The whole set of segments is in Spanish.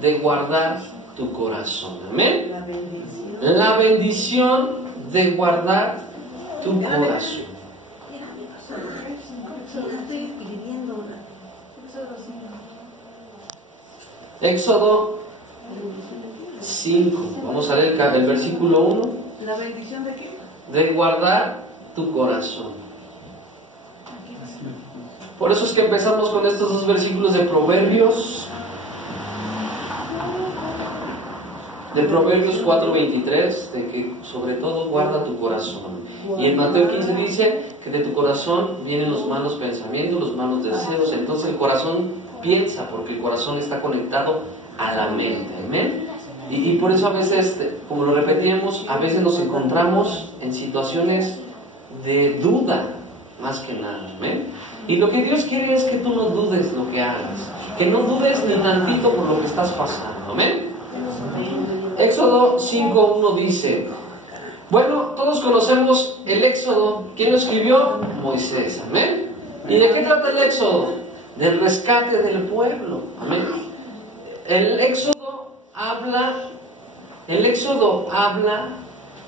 de guardar tu corazón. Amén. La bendición de guardar tu corazón. Éxodo 5. Vamos a leer el versículo 1. ¿La bendición de qué? De guardar tu corazón. Por eso es que empezamos con estos dos versículos de Proverbios. De Proverbios 4:23, de que sobre todo guarda tu corazón. Y en Mateo 15 dice que de tu corazón vienen los malos pensamientos, los malos deseos. Entonces el corazón piensa, porque el corazón está conectado a la mente. Amén. Y por eso a veces, como lo repetíamos, a veces nos encontramos en situaciones de duda, más que nada. Amén. Y lo que Dios quiere es que tú no dudes lo que hagas, que no dudes ni tantito por lo que estás pasando. Amén. Éxodo 5:1 dice, bueno, todos conocemos el Éxodo. ¿Quién lo escribió? Moisés. Amén. ¿Y de qué trata el Éxodo? Del rescate del pueblo. Amén. El Éxodo habla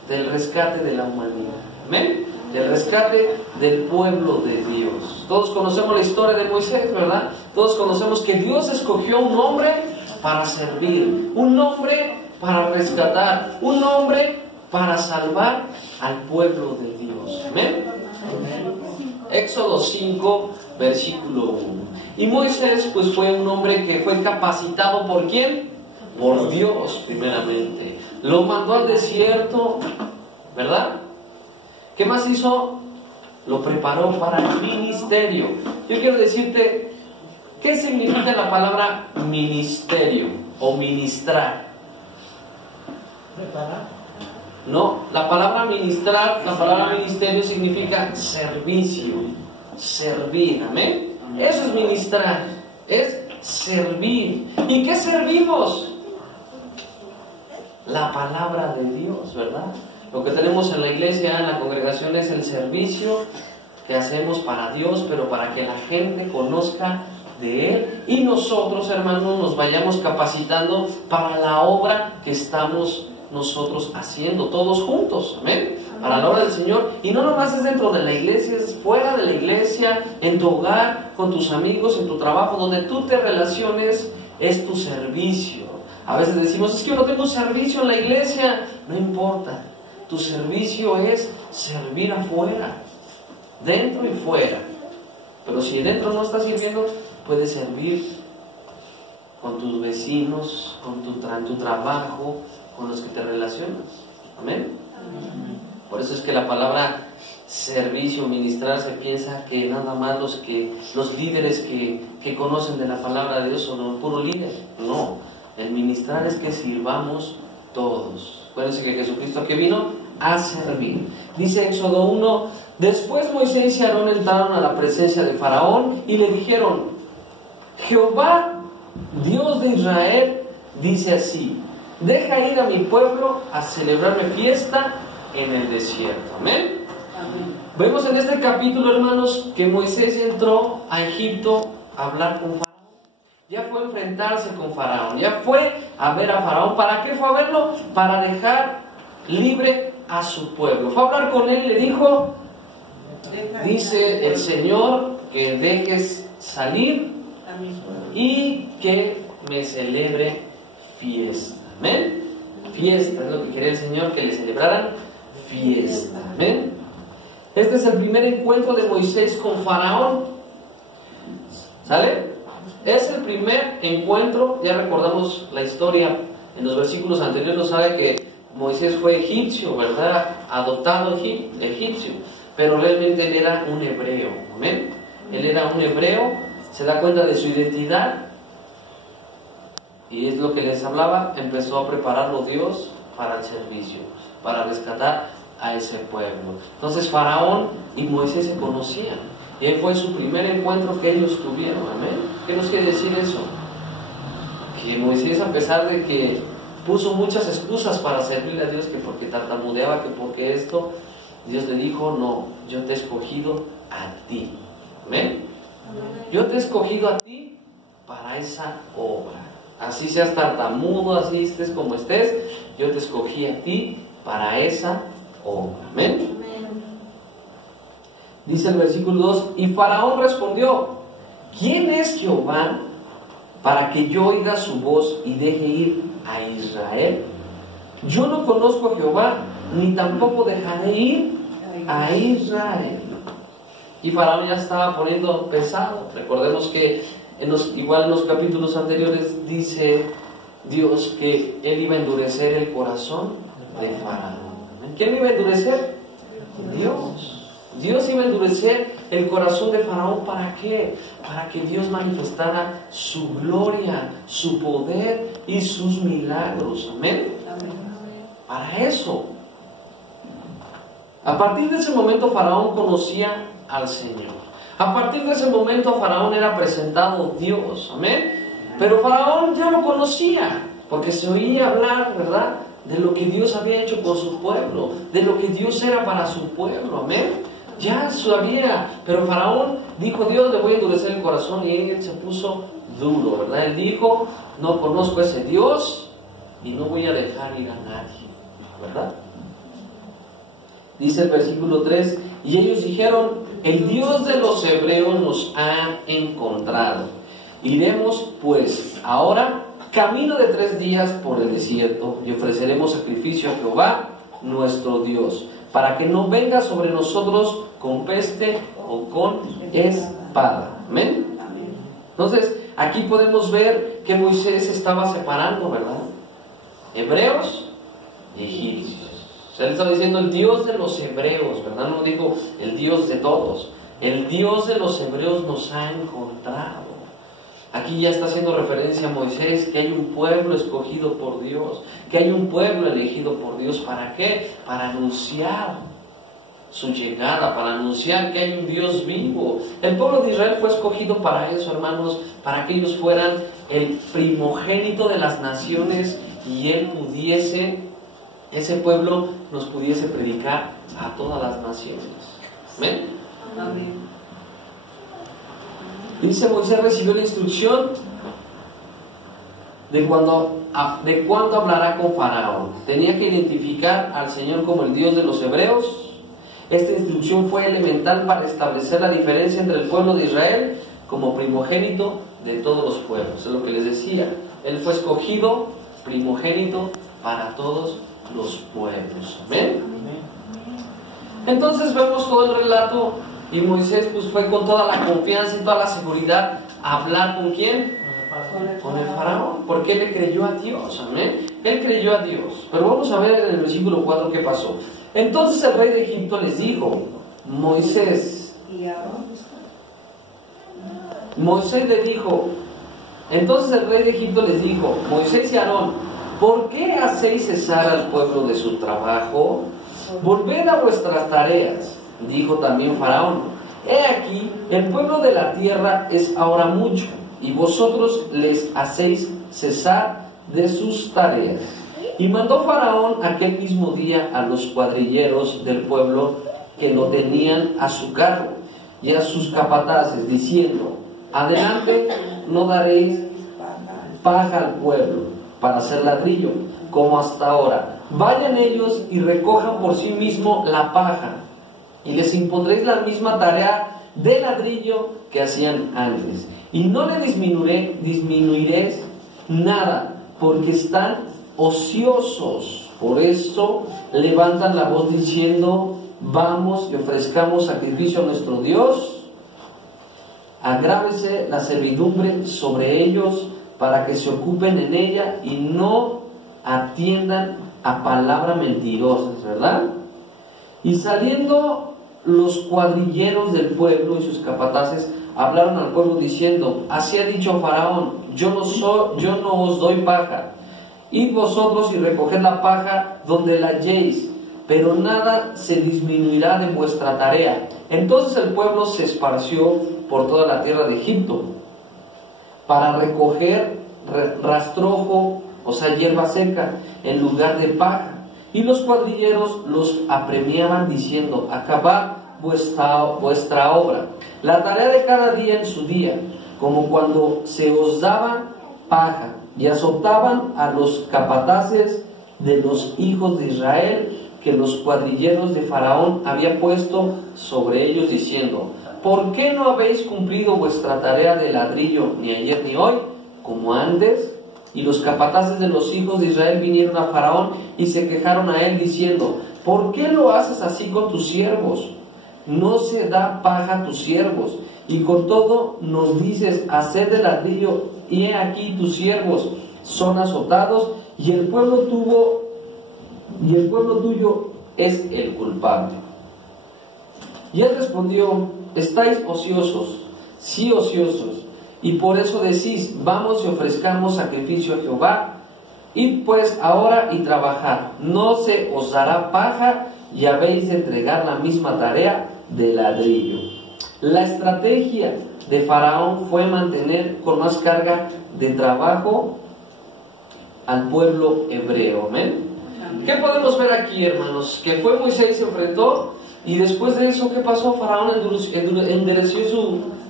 del rescate de la humanidad. Amén. Del rescate del pueblo de Dios. Todos conocemos la historia de Moisés, ¿verdad? Todos conocemos que Dios escogió un hombre para servir, un hombre para rescatar, un hombre para salvar al pueblo de Dios. Amén. Éxodo 5, versículo 1. Y Moisés pues fue un hombre que fue capacitado ¿por quién? Por Dios primeramente. Lo mandó al desierto, ¿verdad? ¿Qué más hizo? Lo preparó para el ministerio. Yo quiero decirte, ¿qué significa la palabra ministerio o ministrar? ¿Preparar? No, la palabra ministrar, la palabra ministerio significa servicio, servir, amén. Eso es ministrar, es servir. ¿Y qué servimos? La palabra de Dios, ¿verdad? Lo que tenemos en la iglesia, en la congregación, es el servicio que hacemos para Dios, pero para que la gente conozca de Él y nosotros, hermanos, nos vayamos capacitando para la obra que estamos nosotros haciendo, todos juntos, amén, para la obra del Señor. Y no nomás es dentro de la iglesia, es fuera de la iglesia, en tu hogar, con tus amigos, en tu trabajo, donde tú te relaciones, es tu servicio. A veces decimos, es que yo no tengo servicio en la iglesia. No importa, tu servicio es servir afuera, dentro y fuera. Pero si dentro no estás sirviendo, puedes servir con tus vecinos, en tu trabajo, con los que te relacionas. Amén. Por eso es que la palabra servicio, ministrar, se piensa que nada más los líderes que conocen de la palabra de Dios son un puro líder. No, el ministrar es que sirvamos todos. Acuérdense que Jesucristo que vino a servir. Dice Éxodo 1, después Moisés y Aarón entraron a la presencia de Faraón y le dijeron, Jehová, Dios de Israel, dice así, deja ir a mi pueblo a celebrarme fiesta en el desierto. Amén. Amén. Vemos en este capítulo, hermanos, que Moisés entró a Egipto a hablar con Faraón. Ya fue a enfrentarse con Faraón, ya fue a ver a Faraón. ¿Para qué fue a verlo? Para dejar libre a su pueblo. Fue a hablar con él y le dijo, dice el Señor, que dejes salir y que me celebre fiesta. Amén. Fiesta, es lo que quería el Señor, que le celebraran fiesta. Amén. Este es el primer encuentro de Moisés con Faraón. ¿Sale? Es el primer encuentro. Ya recordamos la historia en los versículos anteriores. Nos sabe que Moisés fue egipcio, ¿verdad? Adoptado egipcio. Pero realmente él era un hebreo. Amén. Él era un hebreo. Se da cuenta de su identidad. Y es lo que les hablaba, empezó a prepararlo Dios para el servicio, para rescatar a ese pueblo. Entonces Faraón y Moisés se conocían, y ahí fue su primer encuentro que ellos tuvieron. Amén. ¿Qué nos quiere decir eso? Que Moisés, a pesar de que puso muchas excusas para servirle a Dios, que porque tartamudeaba, que porque esto, Dios le dijo, no, yo te he escogido a ti. Amén. Yo te he escogido a ti para esa obra. Así seas tartamudo, así estés como estés, yo te escogí a ti para esa obra. Amén. Dice el versículo 2, y Faraón respondió, ¿quién es Jehová para que yo oiga su voz y deje ir a Israel? Yo no conozco a Jehová, ni tampoco dejaré ir a Israel. Y Faraón ya estaba poniendo pesado. Recordemos que igual en los capítulos anteriores dice Dios que Él iba a endurecer el corazón de Faraón. ¿Quién iba a endurecer? Dios. Dios iba a endurecer el corazón de Faraón. ¿Para qué? Para que Dios manifestara su gloria, su poder y sus milagros. Amén. Para eso. A partir de ese momento Faraón conocía al Señor. A partir de ese momento Faraón era presentado Dios. Amén. Pero Faraón ya lo conocía, porque se oía hablar, ¿verdad?, de lo que Dios había hecho con su pueblo, de lo que Dios era para su pueblo. Amén. Ya sabía, pero Faraón dijo, Dios, le voy a endurecer el corazón, y él se puso duro, ¿verdad? Él dijo, no conozco a ese Dios y no voy a dejar ir a nadie, ¿verdad? Dice el versículo 3, y ellos dijeron, el Dios de los hebreos nos ha encontrado. Iremos pues ahora camino de 3 días por el desierto y ofreceremos sacrificio a Jehová nuestro Dios, para que no venga sobre nosotros con peste o con espada. Amén. Entonces, aquí podemos ver que Moisés estaba separando, ¿verdad?, hebreos y egipcios. O sea, él estaba diciendo el Dios de los hebreos, ¿verdad? No dijo el Dios de todos. El Dios de los hebreos nos ha encontrado. Aquí ya está haciendo referencia a Moisés, que hay un pueblo escogido por Dios, que hay un pueblo elegido por Dios. ¿Para qué? Para anunciar su llegada, para anunciar que hay un Dios vivo. El pueblo de Israel fue escogido para eso, hermanos, para que ellos fueran el primogénito de las naciones y él pudiese, ese pueblo nos pudiese predicar a todas las naciones. ¿Amén? Amén. Dice, Moisés recibió la instrucción de cuándo hablará con Faraón. Tenía que identificar al Señor como el Dios de los hebreos. Esta instrucción fue elemental para establecer la diferencia entre el pueblo de Israel como primogénito de todos los pueblos. Es lo que les decía. Él fue escogido primogénito para todos los pueblos. ¿Amén? Entonces vemos todo el relato. Y Moisés pues fue con toda la confianza y toda la seguridad a hablar ¿con quién? Con el faraón, porque él le creyó a Dios. Amén. Él creyó a Dios. Pero vamos a ver en el versículo 4 qué pasó. Entonces el rey de Egipto les dijo, Moisés le dijo, entonces el rey de Egipto les dijo, Moisés y Aarón, ¿por qué hacéis cesar al pueblo de su trabajo? Volved a vuestras tareas. Dijo también Faraón, he aquí, el pueblo de la tierra es ahora mucho, y vosotros les hacéis cesar de sus tareas. Y mandó Faraón aquel mismo día a los cuadrilleros del pueblo que lo tenían a su cargo, y a sus capataces, diciendo, adelante, no daréis paja al pueblo para hacer ladrillo, como hasta ahora. Vayan ellos y recojan por sí mismos la paja, y les impondréis la misma tarea de ladrillo que hacían antes. Y no le disminuiréis nada, porque están ociosos. Por eso levantan la voz diciendo, vamos y ofrezcamos sacrificio a nuestro Dios. Agrávese la servidumbre sobre ellos para que se ocupen en ella y no atiendan a palabras mentirosas, ¿verdad? Y saliendo los cuadrilleros del pueblo y sus capataces hablaron al pueblo diciendo, así ha dicho Faraón, yo no os doy paja, id vosotros y recoged la paja donde la halléis, pero nada se disminuirá de vuestra tarea. Entonces el pueblo se esparció por toda la tierra de Egipto para recoger rastrojo, o sea, hierba seca, en lugar de paja. Y los cuadrilleros los apremiaban diciendo, acabad vuestra obra, la tarea de cada día en su día, como cuando se os daba paja, y azotaban a los capataces de los hijos de Israel, que los cuadrilleros de Faraón había puesto sobre ellos, diciendo: ¿por qué no habéis cumplido vuestra tarea de ladrillo ni ayer ni hoy, como antes? Y los capataces de los hijos de Israel vinieron a Faraón y se quejaron a él, diciendo: ¿por qué lo haces así con tus siervos? No se da paja a tus siervos, y con todo nos dices: haced de ladrillo, y he aquí tus siervos son azotados, y el pueblo tuyo es el culpable. Y él respondió: estáis ociosos, sí, ociosos, y por eso decís: vamos y ofrezcamos sacrificio a Jehová. Id pues ahora y trabajad, no se os dará paja, y habéis de entregar la misma tarea de ladrillo. La estrategia de Faraón fue mantener con más carga de trabajo al pueblo hebreo. Amén. ¿Qué podemos ver aquí, hermanos? Que fue Moisés, se enfrentó, y después de eso, ¿qué pasó? Faraón endureció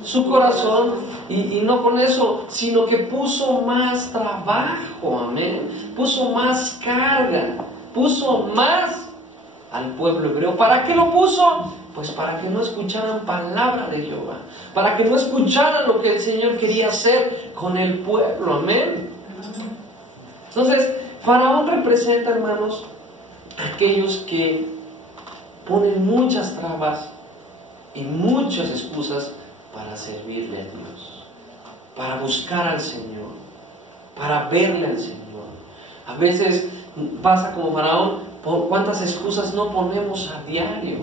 su corazón, y no con eso, sino que puso más trabajo, amén. Puso más carga, puso más al pueblo hebreo. ¿Para qué lo puso? Pues para que no escucharan palabra de Jehová, para que no escucharan lo que el Señor quería hacer con el pueblo, amén. Entonces, Faraón representa, hermanos, aquellos que ponen muchas trabas y muchas excusas para servirle a Dios, para buscar al Señor, para verle al Señor. A veces pasa como Faraón, ¿cuántas excusas no ponemos a diario?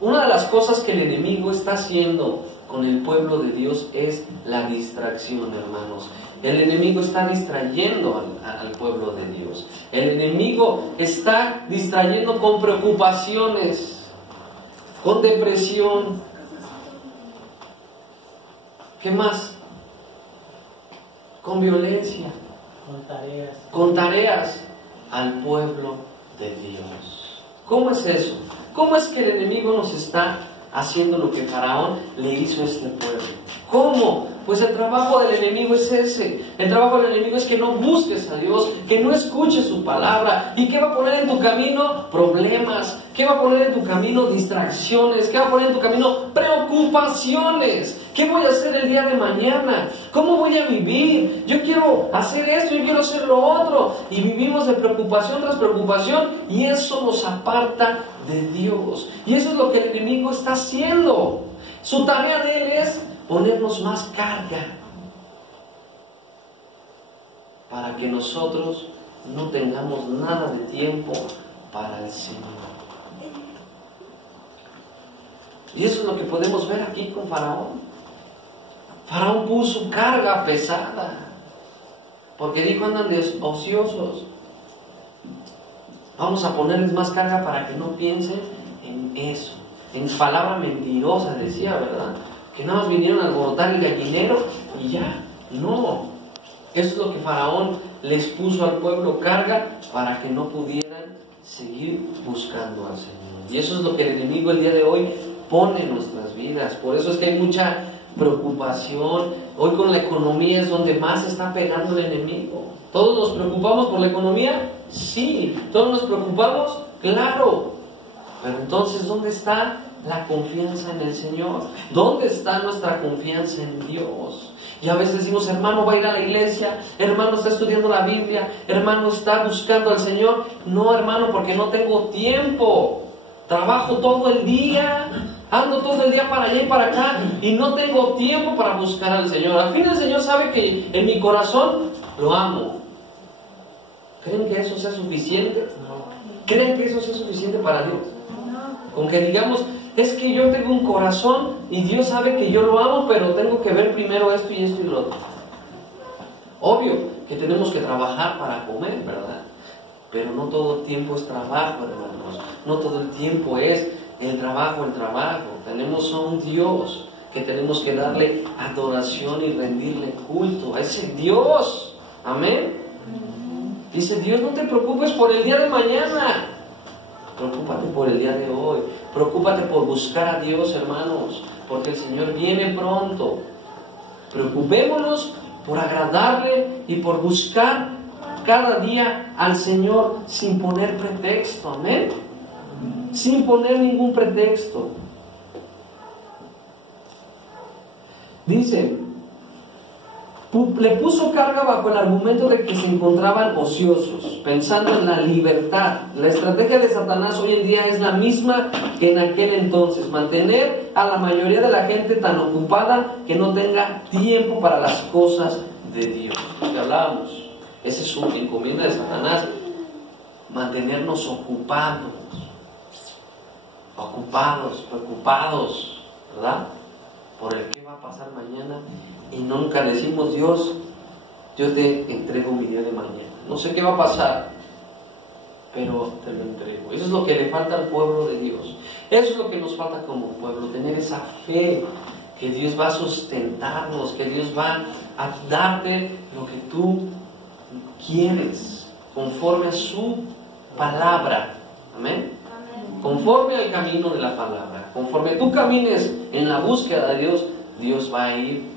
Una de las cosas que el enemigo está haciendo con el pueblo de Dios es la distracción, hermanos. El enemigo está distrayendo al pueblo de Dios. El enemigo está distrayendo con preocupaciones, con depresión. ¿Qué más? Con violencia. Con tareas al pueblo de Dios. ¿Cómo es eso? ¿Cómo es que el enemigo nos está haciendo lo que Faraón le hizo a este pueblo? ¿Cómo? Pues el trabajo del enemigo es ese. El trabajo del enemigo es que no busques a Dios, que no escuches su palabra. ¿Y qué va a poner en tu camino? Problemas. ¿Qué va a poner en tu camino? Distracciones. ¿Qué va a poner en tu camino? Preocupaciones. ¿Qué voy a hacer el día de mañana? ¿Cómo voy a vivir? Yo quiero hacer esto, yo quiero hacer lo otro. Y vivimos de preocupación tras preocupación, y eso nos aparta de Dios. Y eso es lo que el enemigo está haciendo. Su tarea de él es ponernos más carga para que nosotros no tengamos nada de tiempo para el Señor. Y eso es lo que podemos ver aquí con Faraón. Faraón puso carga pesada, porque dijo: andan de ociosos. Vamos a ponerles más carga para que no piensen en eso, en palabra mentirosa, decía, ¿verdad? Que nada más vinieron a alborotar el gallinero y ya. No, eso es lo que Faraón les puso al pueblo, carga para que no pudieran seguir buscando al Señor. Y eso es lo que el enemigo el día de hoy pone en nuestras vidas. Por eso es que hay mucha preocupación. Hoy con la economía es donde más está pegando el enemigo. ¿Todos nos preocupamos por la economía? Sí. ¿Todos nos preocupamos? Claro. Pero entonces, ¿dónde está la confianza en el Señor? ¿Dónde está nuestra confianza en Dios? Y a veces decimos: hermano va a ir a la iglesia, hermano está estudiando la Biblia, hermano está buscando al Señor. No, hermano, porque no tengo tiempo. Trabajo todo el día, ando todo el día para allá y para acá, y no tengo tiempo para buscar al Señor. Al fin el Señor sabe que en mi corazón lo amo. ¿Creen que eso sea suficiente? ¿Creen que eso sea suficiente para Dios? Con que digamos: es que yo tengo un corazón y Dios sabe que yo lo amo, pero tengo que ver primero esto y esto y lo otro. Obvio que tenemos que trabajar para comer, ¿verdad? Pero no todo el tiempo es trabajo, hermanos. No todo el tiempo es el trabajo. Tenemos a un Dios que tenemos que darle adoración y rendirle culto a ese Dios. Amén. Dice Dios: no te preocupes por el día de mañana. Preocúpate por el día de hoy. Preocúpate por buscar a Dios, hermanos, porque el Señor viene pronto. Preocupémonos por agradarle y por buscar cada día al Señor sin poner pretexto. Amén. Sin poner ningún pretexto. Dice, le puso carga bajo el argumento de que se encontraban ociosos, pensando en la libertad. La estrategia de Satanás hoy en día es la misma que en aquel entonces: mantener a la mayoría de la gente tan ocupada que no tenga tiempo para las cosas de Dios. Que hablábamos, esa es su encomienda de Satanás: mantenernos preocupados, ¿verdad? Por el qué va a pasar mañana, y nunca decimos: Dios, yo te entrego mi día de mañana. No sé qué va a pasar, pero te lo entrego. Eso es lo que le falta al pueblo de Dios. Eso es lo que nos falta como pueblo: tener esa fe que Dios va a sustentarnos, que Dios va a darte lo que tú quieres, conforme a su palabra. Amén. Conforme al camino de la palabra, conforme tú camines en la búsqueda de Dios, Dios va a ir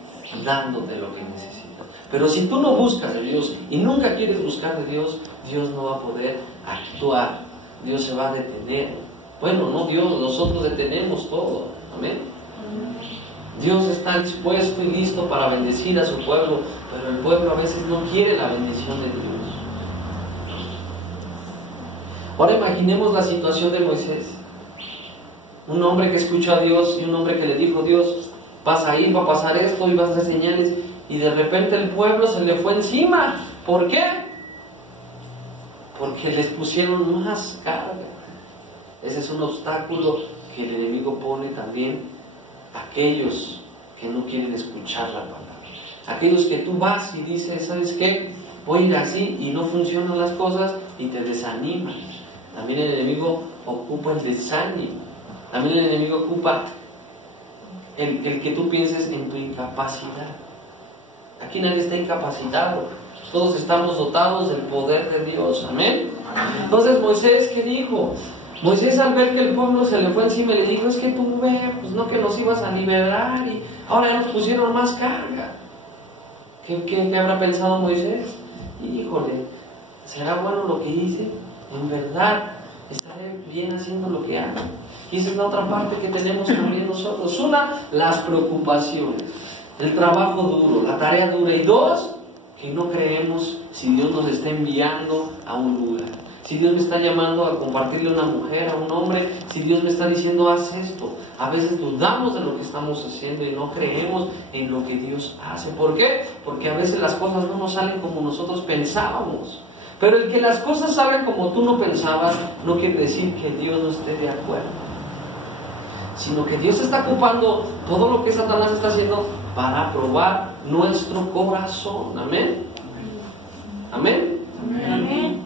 dándote lo que necesitas. Pero si tú no buscas de Dios y nunca quieres buscar de Dios, Dios no va a poder actuar. Dios se va a detener. Bueno, no Dios, nosotros detenemos todo. Amén. Dios está dispuesto y listo para bendecir a su pueblo, pero el pueblo a veces no quiere la bendición de Dios. Ahora imaginemos la situación de Moisés. Un hombre que escuchó a Dios y un hombre que le dijo: Dios, vas a ir, va a pasar esto y vas a hacer señales. Y de repente el pueblo se le fue encima. ¿Por qué? Porque les pusieron más carga. Ese es un obstáculo que el enemigo pone también a aquellos que no quieren escuchar la palabra. Aquellos que tú vas y dices: ¿sabes qué? Voy a ir así, y no funcionan las cosas y te desanimas. También el enemigo ocupa el desánimo. También el enemigo ocupa el que tú pienses en tu incapacidad. Aquí nadie está incapacitado. Todos estamos dotados del poder de Dios. Amén. Entonces Moisés, ¿qué dijo? Moisés, al ver que el pueblo se le fue encima, le dijo: es que tú ves, pues no, que nos ibas a liberar y ahora ya nos pusieron más carga. ¿Qué habrá pensado Moisés? Híjole, ¿será bueno lo que hice? En verdad, ¿estaré bien haciendo lo que hago? Y esa es la otra parte que tenemos también nosotros. Una, las preocupaciones, el trabajo duro, la tarea dura. Y dos, que no creemos si Dios nos está enviando a un lugar. Si Dios me está llamando a compartirle a una mujer, a un hombre, si Dios me está diciendo: haz esto. A veces dudamos de lo que estamos haciendo y no creemos en lo que Dios hace. ¿Por qué? Porque a veces las cosas no nos salen como nosotros pensábamos. Pero el que las cosas salgan como tú no pensabas no quiere decir que Dios no esté de acuerdo, sino que Dios está ocupando todo lo que Satanás está haciendo para probar nuestro corazón. Amén. Amén. Amén.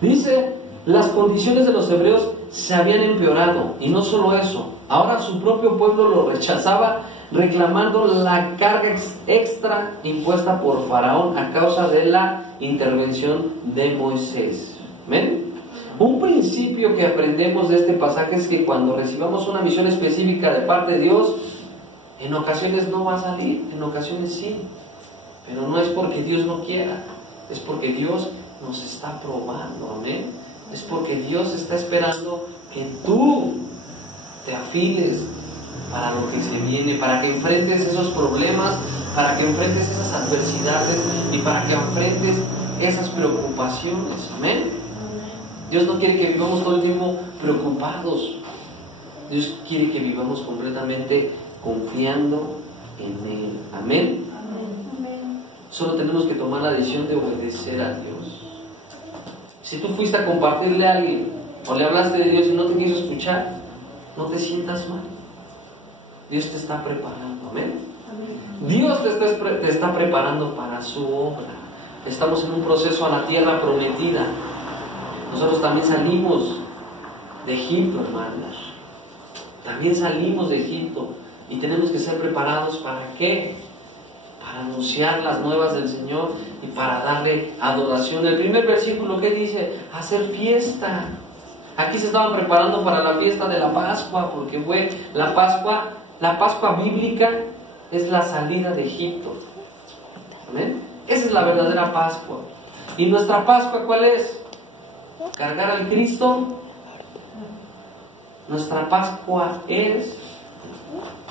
Dice: las condiciones de los hebreos se habían empeorado, y no solo eso, ahora su propio pueblo lo rechazaba, reclamando la carga extra impuesta por Faraón a causa de la intervención de Moisés. ¿Ven? Un principio que aprendemos de este pasaje es que cuando recibamos una misión específica de parte de Dios, en ocasiones no va a salir, en ocasiones sí, pero no es porque Dios no quiera, es porque Dios nos está probando. Amén. Es porque Dios está esperando que tú te afiles para lo que se viene, para que enfrentes esos problemas, para que enfrentes esas adversidades y para que enfrentes esas preocupaciones. Amén. Dios no quiere que vivamos todo el tiempo preocupados. Dios quiere que vivamos completamente confiando en Él. Amén. Solo tenemos que tomar la decisión de obedecer a Dios. Si tú fuiste a compartirle a alguien o le hablaste de Dios y no te quiso escuchar, no te sientas mal. Dios te está preparando. Amén. Dios te está preparando para su obra. Estamos en un proceso a la tierra prometida. Nosotros también salimos de Egipto, hermanos. También salimos de Egipto y tenemos que ser preparados. ¿Para qué? Para anunciar las nuevas del Señor y para darle adoración. El primer versículo, ¿qué dice? Hacer fiesta. Aquí se estaban preparando para la fiesta de la Pascua, porque fue la Pascua La Pascua bíblica es la salida de Egipto. ¿Amén? Esa es la verdadera Pascua. ¿Y nuestra Pascua cuál es? ¿Cargar al Cristo? Nuestra Pascua es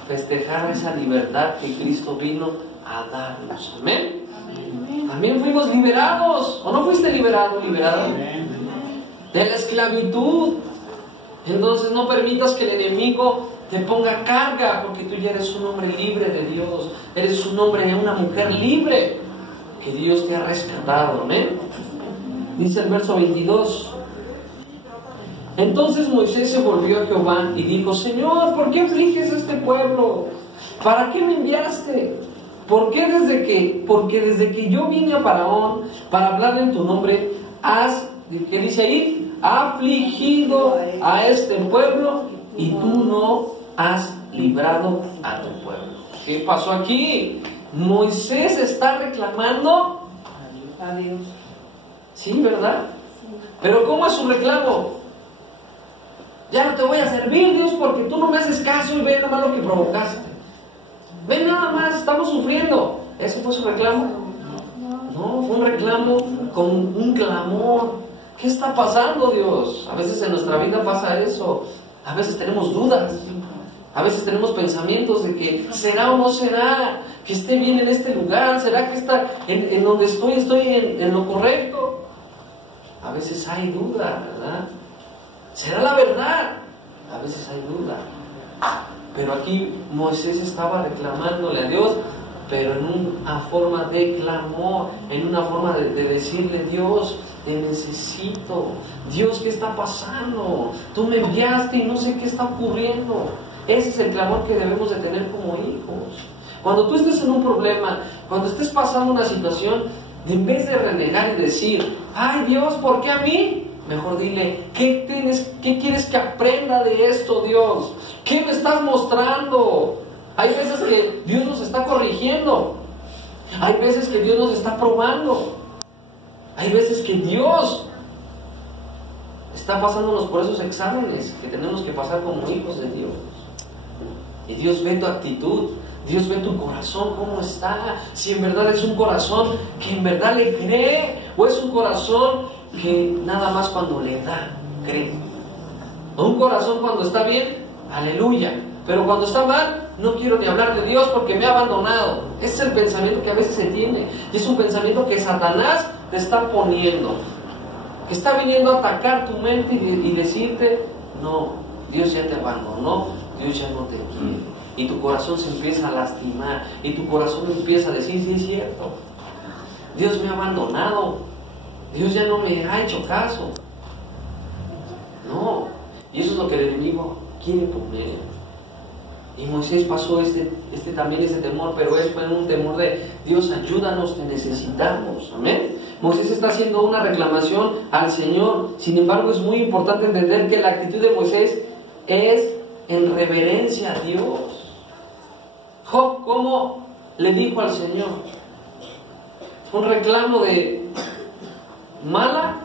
festejar esa libertad que Cristo vino a darnos. ¿Amén? También fuimos liberados. ¿O no fuiste liberado, liberado? De la esclavitud. Entonces no permitas que el enemigo te ponga carga, porque tú ya eres un hombre libre de Dios. Eres un hombre, una mujer libre, que Dios te ha rescatado. ¿Amén? Dice el verso 22. Entonces Moisés se volvió a Jehová y dijo: Señor, ¿por qué afliges a este pueblo? ¿Para qué me enviaste? Porque desde que yo vine a Faraón para hablarle en tu nombre, ¿qué dice ahí? Afligido a este pueblo y tú no has librado a tu pueblo. ¿Qué pasó aquí? Moisés está reclamando a Dios. Sí, ¿verdad? Pero ¿cómo es su reclamo? Ya no te voy a servir, Dios, porque tú no me haces caso y ve nada más lo que provocaste. Ve nada más, estamos sufriendo. ¿Ese fue su reclamo? No, fue un reclamo con un clamor. ¿Qué está pasando, Dios? A veces en nuestra vida pasa eso. A veces tenemos dudas. A veces tenemos pensamientos de que ¿será o no será? Que esté bien en este lugar. ¿Será que está en donde estoy en lo correcto? A veces hay duda, ¿verdad? ¿Será la verdad? A veces hay duda. Pero aquí Moisés estaba reclamándole a Dios, pero en una forma de clamor, en una forma de decirle: Dios, te necesito. Dios, ¿qué está pasando? Tú me enviaste y no sé qué está ocurriendo. Ese es el clamor que debemos de tener como hijos. Cuando tú estés en un problema, cuando estés pasando una situación, en vez de renegar y decir: ay Dios, ¿por qué a mí? Mejor dile: ¿qué quieres que aprenda de esto, Dios? ¿Qué me estás mostrando? Hay veces que Dios nos está corrigiendo. Hay veces que Dios nos está probando. Hay veces que Dios está pasándonos por esos exámenes que tenemos que pasar como hijos de Dios. Y Dios ve tu actitud. Dios ve tu corazón, cómo está. Si en verdad es un corazón que en verdad le cree, o es un corazón que nada más cuando le da, cree. O un corazón cuando está bien, aleluya. Pero cuando está mal, no quiero ni hablar de Dios porque me ha abandonado. Ese es el pensamiento que a veces se tiene. Y es un pensamiento que Satanás te está poniendo, que está viniendo a atacar tu mente y decirte: no, Dios ya te abandonó, Dios ya no te quiere. Y tu corazón se empieza a lastimar, y tu corazón empieza a decir: sí es cierto, Dios me ha abandonado, Dios ya no me ha hecho caso. No, y eso es lo que el enemigo quiere poner. Y Moisés pasó también ese temor, pero él fue un temor de: Dios, ayúdanos, te necesitamos. Amén. Moisés está haciendo una reclamación al Señor. Sin embargo, es muy importante entender que la actitud de Moisés es en reverencia a Dios. Job, ¿cómo le dijo al Señor? ¿Fue un reclamo de mala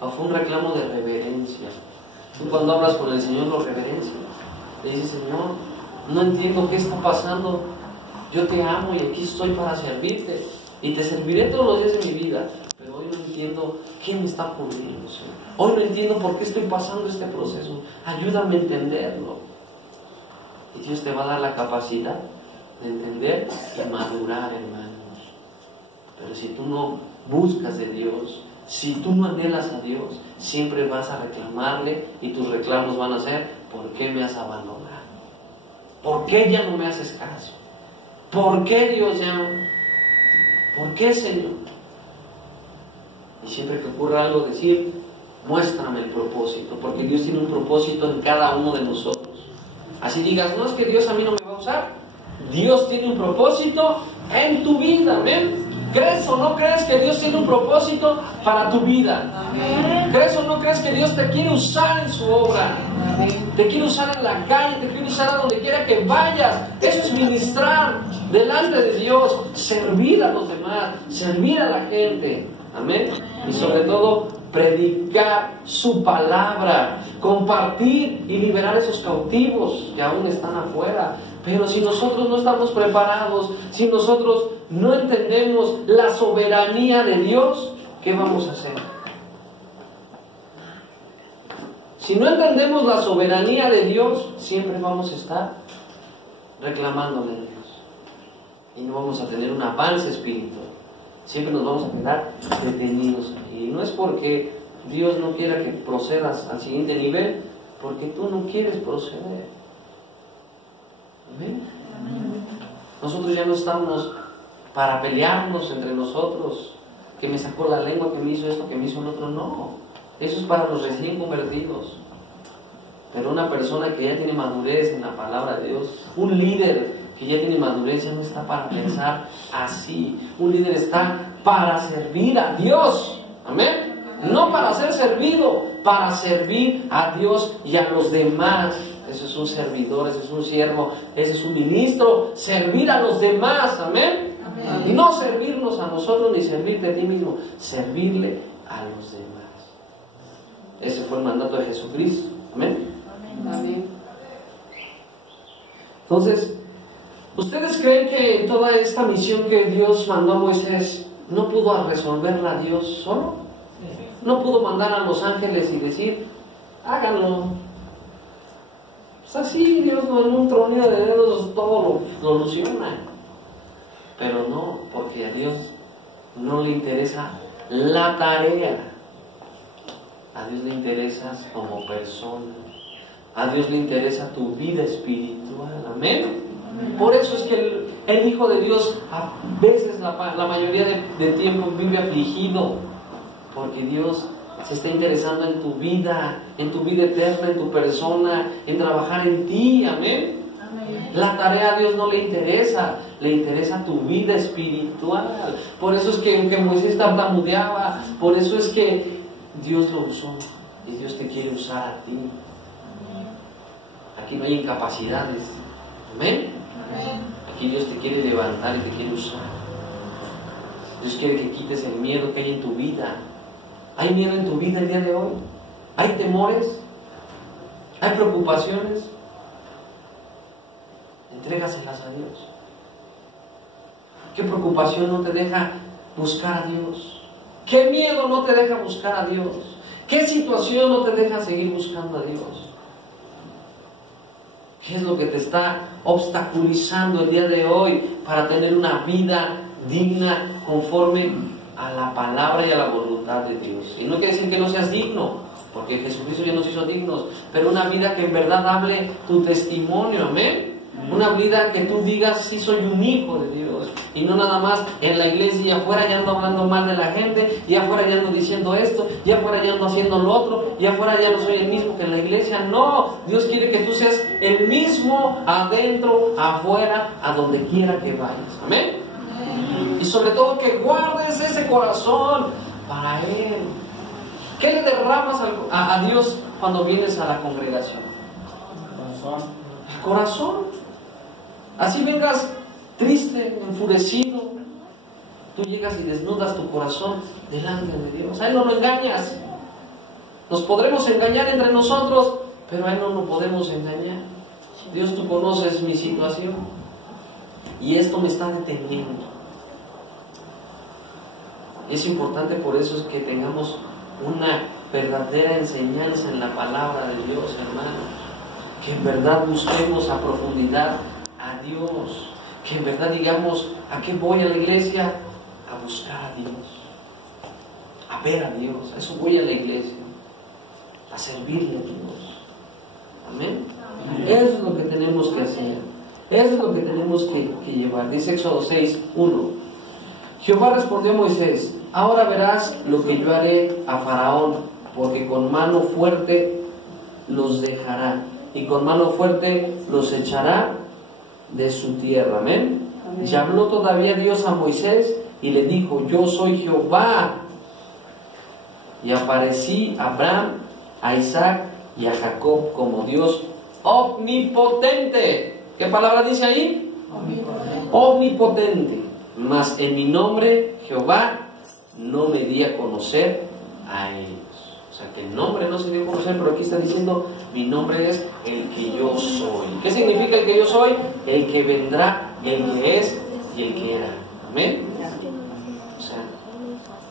o fue un reclamo de reverencia? Tú cuando hablas con el Señor lo reverencias. Le dices: Señor, no entiendo qué está pasando. Yo te amo y aquí estoy para servirte. Y te serviré todos los días de mi vida. Pero hoy no entiendo qué me está ocurriendo, Señor. Hoy no entiendo por qué estoy pasando este proceso. Ayúdame a entenderlo. Y Dios te va a dar la capacidad de entender y madurar, hermanos. Pero si tú no buscas de Dios, si tú no anhelas a Dios, siempre vas a reclamarle, y tus reclamos van a ser: ¿por qué me has abandonado? ¿Por qué ya no me haces caso? ¿Por qué, Dios, ya no? ¿Por qué, Señor? Y siempre que ocurra algo, decir: muéstrame el propósito, porque Dios tiene un propósito en cada uno de nosotros. Así digas: no, es que Dios a mí no me va a usar. Dios tiene un propósito en tu vida. ¿Ven? ¿Crees o no crees que Dios tiene un propósito para tu vida? Amén. ¿Crees o no crees que Dios te quiere usar en su obra? Amén. Te quiere usar en la calle, te quiere usar a donde quiera que vayas. Eso es ministrar delante de Dios, servir a los demás, servir a la gente. Amén. Y sobre todo, predicar su palabra, compartir y liberar a esos cautivos que aún están afuera. Pero si nosotros no estamos preparados, si nosotros no entendemos la soberanía de Dios, ¿qué vamos a hacer? Si no entendemos la soberanía de Dios, siempre vamos a estar reclamándole a Dios. Y no vamos a tener un avance espiritual. Siempre nos vamos a quedar detenidos aquí. Y no es porque Dios no quiera que procedas al siguiente nivel, porque tú no quieres proceder. ¿Amén? Nosotros ya no estamos para pelearnos entre nosotros, que me sacó la lengua, que me hizo esto, que me hizo el otro. No, eso es para los recién convertidos. Pero una persona que ya tiene madurez en la palabra de Dios, un líder que ya tiene madurez, ya no está para pensar así. Un líder está para servir a Dios. Amén. No para ser servido, para servir a Dios y a los demás. Ese es un servidor, ese es un siervo, ese es un ministro. Servir a los demás. Amén. Amén. No servirnos a nosotros ni servirte a ti mismo, servirle a los demás. Ese fue el mandato de Jesucristo. Amén. Amén. Entonces, ¿ustedes creen que toda esta misión que Dios mandó a Moisés no pudo resolverla Dios solo? No pudo mandar a los ángeles y decir, háganlo. Pues así Dios en un tronido de dedos todo lo soluciona. Pero no, porque a Dios no le interesa la tarea. A Dios le interesas como persona. A Dios le interesa tu vida espiritual. Amén. Por eso es que el Hijo de Dios a veces, la mayoría de tiempo, vive afligido, porque Dios se está interesando en tu vida eterna, en tu persona, en trabajar en ti. Amén. La tarea a Dios no le interesa, le interesa tu vida espiritual. Por eso es que Moisés tartamudeaba, por eso es que Dios lo usó y Dios te quiere usar a ti. Aquí no hay incapacidades. Amén. Aquí Dios te quiere levantar y te quiere usar. Dios quiere que quites el miedo que hay en tu vida. ¿Hay miedo en tu vida el día de hoy? ¿Hay temores? ¿Hay preocupaciones? Entrégaselas a Dios. ¿Qué preocupación no te deja buscar a Dios? ¿Qué miedo no te deja buscar a Dios? ¿Qué situación no te deja seguir buscando a Dios? ¿Qué es lo que te está obstaculizando el día de hoy para tener una vida digna conforme a la palabra y a la voluntad de Dios? Y no quiere decir que no seas digno, porque Jesucristo ya nos hizo dignos, pero una vida que en verdad hable tu testimonio. Amén. Una vida que tú digas, sí, soy un hijo de Dios, y no nada más en la iglesia y afuera ya ando hablando mal de la gente, y afuera ya ando diciendo esto, y afuera ya ando haciendo lo otro, y afuera ya no soy el mismo que en la iglesia. No, Dios quiere que tú seas el mismo adentro, afuera, a donde quiera que vayas. Amén. Y sobre todo que guardes ese corazón para Él. ¿Qué le derramas a Dios cuando vienes a la congregación? El corazón. Así vengas triste, enfurecido, tú llegas y desnudas tu corazón delante de Dios. A Él no lo engañas. Nos podremos engañar entre nosotros, pero a Él no lo podemos engañar. Dios, tú conoces mi situación y esto me está deteniendo. Es importante por eso es que tengamos una verdadera enseñanza en la palabra de Dios, hermanos. Que en verdad busquemos a profundidad a Dios. Que en verdad digamos, ¿a qué voy a la iglesia? A buscar a Dios, a ver a Dios. A eso voy a la iglesia, a servirle a Dios. Amén. Eso es lo que tenemos que hacer. Eso es lo que tenemos que llevar. Dice Éxodo 6:1. Jehová respondió a Moisés: ahora verás lo que yo haré a Faraón, porque con mano fuerte los dejará, y con mano fuerte los echará de su tierra. Amén. Y habló todavía Dios a Moisés y le dijo: yo soy Jehová. Y aparecí a Abraham, a Isaac y a Jacob como Dios omnipotente. ¿Qué palabra dice ahí? Omnipotente. Omnipotente. Mas en mi nombre, Jehová, no me di a conocer a ellos. O sea, que el nombre no se dio a conocer, pero aquí está diciendo, mi nombre es el que yo soy. ¿Qué significa el que yo soy? El que vendrá, el que es y el que era. Amén. O sea,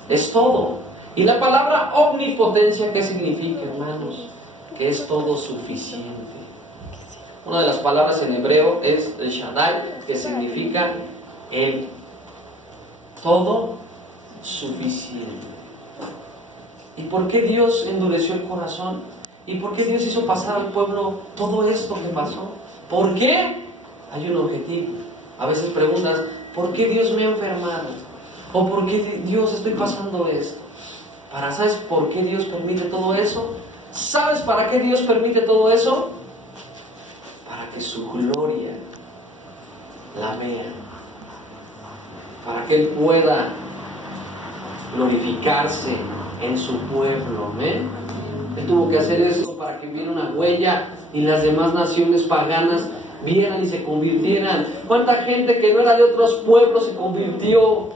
es todo. Y la palabra omnipotencia, ¿qué significa, hermanos? Que es todo suficiente. Una de las palabras en hebreo es el Shaddai, que significa el todo suficiente. ¿Y por qué Dios endureció el corazón? ¿Y por qué Dios hizo pasar al pueblo todo esto que pasó? ¿Por qué? Hay un objetivo. A veces preguntas, ¿por qué Dios me ha enfermado? ¿O por qué Dios estoy pasando esto? ¿Sabes por qué Dios permite todo eso? ¿Sabes para qué Dios permite todo eso? Para que su gloria la vean. Para que Él pueda glorificarse en su pueblo. ¿Amén? Él tuvo que hacer esto para que viera una huella y las demás naciones paganas vieran y se convirtieran. ¿Cuánta gente que no era de otros pueblos se convirtió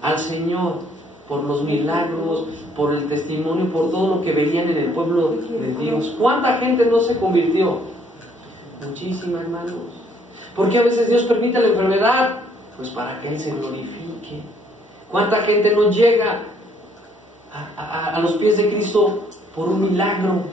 al Señor? Por los milagros, por el testimonio, por todo lo que veían en el pueblo de Dios. ¿Cuánta gente no se convirtió? Muchísima, hermanos. ¿Por qué a veces Dios permite la enfermedad? Pues para que Él se glorifique. ¿Cuánta gente no llega a los pies de Cristo por un milagro?